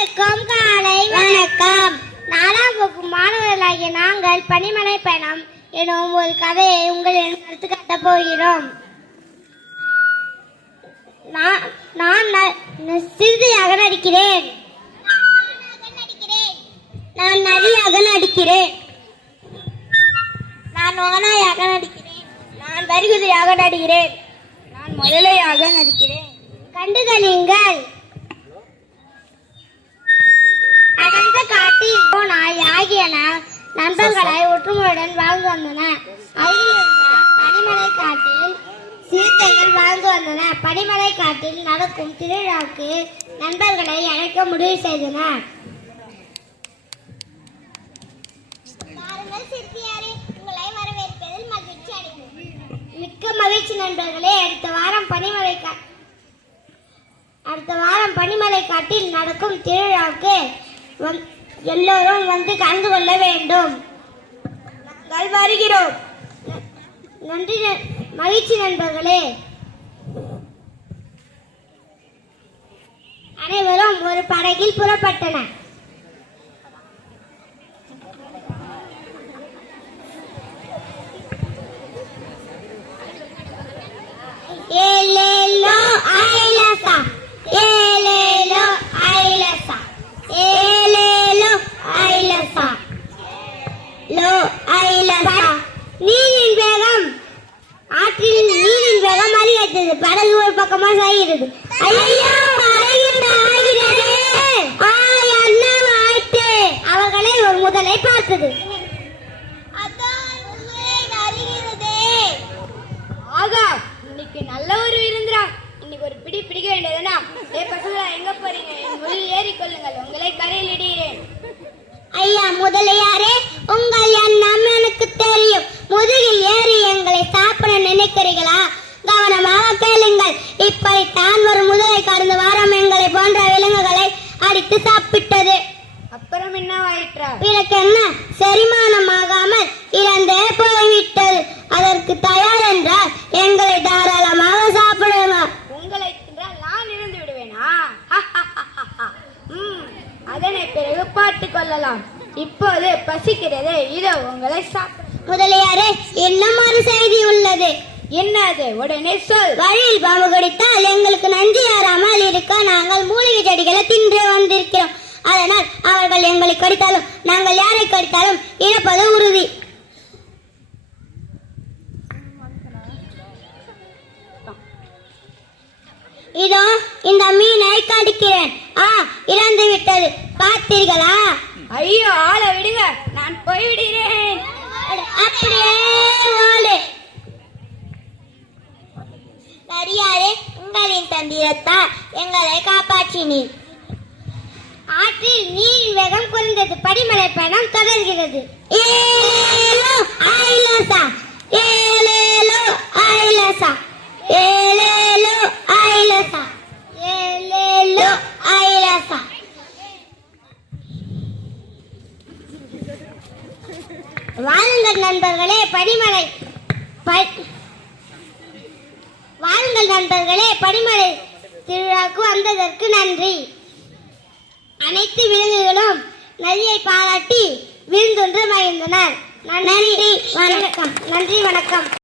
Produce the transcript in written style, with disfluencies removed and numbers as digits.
வணக்கம். காலை வணக்கம். 4ஆம் வகுப்பு மாணவர்களாகிய நாங்கள் பனிமலை பயணம் எனும் ஒரு கதையை உங்களிடம் எடுத்து காட்டப் போகிறோம். நான் சிறுதையாக நடிக்கிறேன். நான் நதியாக நடிக்கிறேன். நான் வானாயாக நடிக்கிறேன். நான் வருகுதையாக நடிக்கிறேன். நான் முதலையாக நடிக்கிறேன். கண்டுகளிங்கள். அடர்ந்த காட்டில் நாய் ஆகிய நண்பர்களை ஒற்றுமையுடன் வாழ்ந்து வந்தன. பனிமலை காட்டில் சிறுத்தைகள் வாழ்ந்து வந்தன. பனிமலை காட்டில் நடக்கும் திருவிழாவுக்கு நண்பர்களை அழைக்க முடிவு செய்தனர். மிக்க மகிழ்ச்சி நண்பர்களே. அடுத்த வாரம் பனிமலை காட்டில் நடக்கும் திருவிழாவுக்கு எல்லோரும் வந்து கலந்து கொள்ள வேண்டும். நாங்கள் வருகிறோம். நன்றி. மகிழ்ச்சி நண்பர்களே. அனைவரும் ஒரு படகில் புறப்பட்டனர். ஏலேலோ ஐலசா, ஏலேலோ ஐலசா, ஏலேலோ ஐலசா, லோ ஐலசா. நீரின் வேகம் அதிகரித்தது. படகு ஒரு பக்கமா சாகிறது. ஐயா, அவர்களை ஒரு முதலை பார்த்தது. ஆகா, இன்னைக்கு நல்ல ஒரு விருந்துரா. இன்னைக்கு ஒரு பிடிக்க வேண்டியதுனா, பசங்களா எங்க போறீங்க? என் முள்ளில் ஏறிக்கொள்ளுங்கள், உங்களை கரையில் இடுகிறேன். ஐயா முதலையாரே, உங்கள் எண்ணம் எனக்கு தெரியும். முதுகில் ஏறி எங்களை சாப்பிட நினைக்கிறீர்களா? கவனமாக கேளுங்கள். இப்படித்தான் ஒரு முதலை கடந்த வாரம் எங்களை போன்ற விலங்குகளை அடித்து சாப்பிட்டது. அப்புறம் என்னவாயிற்று? இதற்கு என்ன, செரிமானமாகாமல் இறந்தே போய்விட்டது. அதற்கு தயார் என்றால் எங்களை தாராளமாக சாப்பிடுங்க. உங்களை தின்றால் நான் இருந்து விடுவேனா? அதனை பிறகு பார்த்துக் கொள்ளலாம். இப்போது பசிக்கிறது, இதோ உங்களை சாப்பிட. முதலியாரே, என்ன மாதிரி செய்தி உள்ளது? என்னது? உடனே சொல். வழியில் பாம்பு கடித்தால் எங்களுக்கு நன்றி ஏறாமல் இருக்க நாங்கள் மூலிகை செடிகளை தின்று வந்திருக்கிறோம். அதனால் அவர்கள் எங்களை கடித்தாலும் நாங்கள் யாரை கடித்தாலும் இழப்பது உறுதி. இதோ இந்த மீனை கடிக்கிறேன். இறந்து விட்டது. பார்த்தீர்களா? ஐயோ, ஆளை விடுங்க, நான் போய்விடுகிறேன். அப்படியே ஓடு. சரியாரே, உங்களின் தந்திரத்தால் எங்களை காப்பாற்றினீர். ஆற்றில் நீரின் வேகம் குறைந்தது. படிமலை பயணம் தொடர்கிறது. ஏலேலோ ஐலசா, ஏலேலோ ஐலசா, ஏலேலோ ஐலசா, ஏலேலோ ஐலசா. வாருங்கள் நண்பர்களே, பனிமலை திருவிழாவுக்கு வந்ததற்கு நன்றி. அனைத்து விலங்குகளும் நதியை பாராட்டி விருந்தொன்று மகிழ்ந்தனர். நன்றி வணக்கம்.